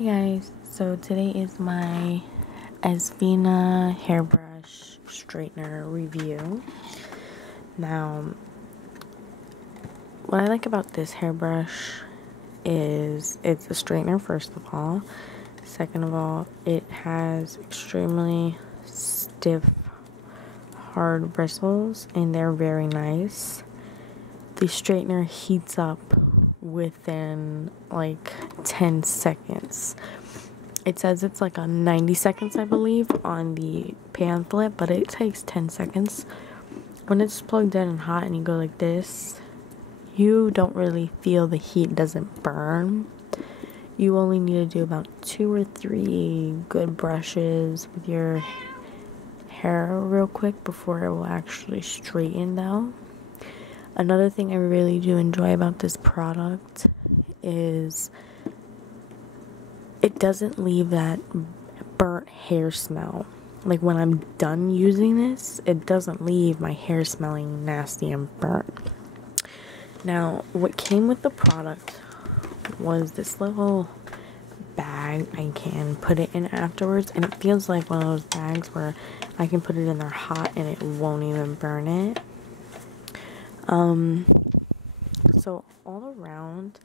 Hey guys, so today is my Esvina hairbrush straightener review. Now, what I like about this hairbrush is it's a straightener first of all. Second of all, it has extremely stiff, hard bristles and they're very nice. The straightener heats up within like 10 seconds. It says it's like a 90 seconds, I believe, on the pamphlet, but it takes 10 seconds. When it's plugged in and hot and you go like this, you don't really feel the heat doesn't burn. You only need to do about 2 or 3 good brushes with your hair real quick before it will actually straighten though. Another thing I really do enjoy about this product is it doesn't leave that burnt hair smell. Like when I'm done using this, it doesn't leave my hair smelling nasty and burnt. Now, what came with the product was this little bag I can put it in afterwards, and it feels like one of those bags where I can put it in there hot and it won't even burn it. So all around,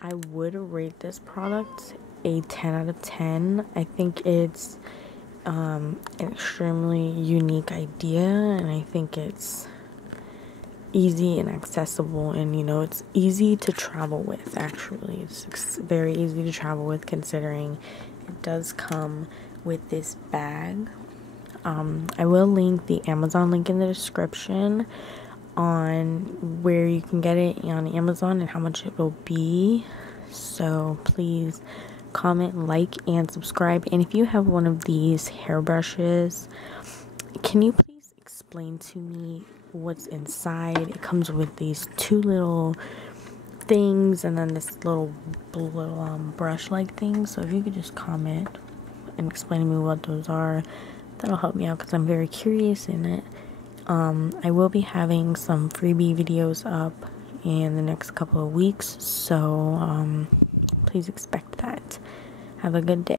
I would rate this product a 10 out of 10. I think it's an extremely unique idea, and I think it's easy and accessible, and you know, it's easy to travel with. Actually, it's very easy to travel with considering it does come with this bag. I will link the Amazon link in the description on where you can get it on Amazon and how much it will be. So please comment, like, and subscribe. And if you have one of these hairbrushes, can you please explain to me what's inside? It comes with these 2 little things and then this little brush like thing. So if you could just comment and explain to me what those are, that'll help me out because I'm very curious in it. I will be having some freebie videos up in the next couple of weeks, so please expect that. Have a good day.